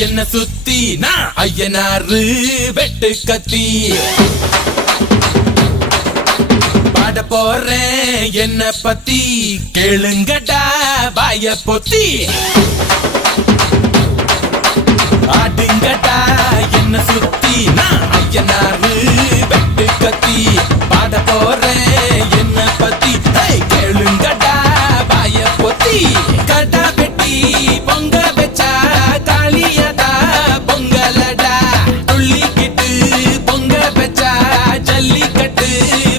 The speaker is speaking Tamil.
என்ன சுத்தி நான் ஐயனாரு வெட்டு கத்தி பாட போறேன் என்ன பத்தி கேளுங்கடா வாய பொத்தி ஆடுங்கடா என்ன சுத்தி நான் ஐயனாரு வெட்டு கத்தி பாட போறேன்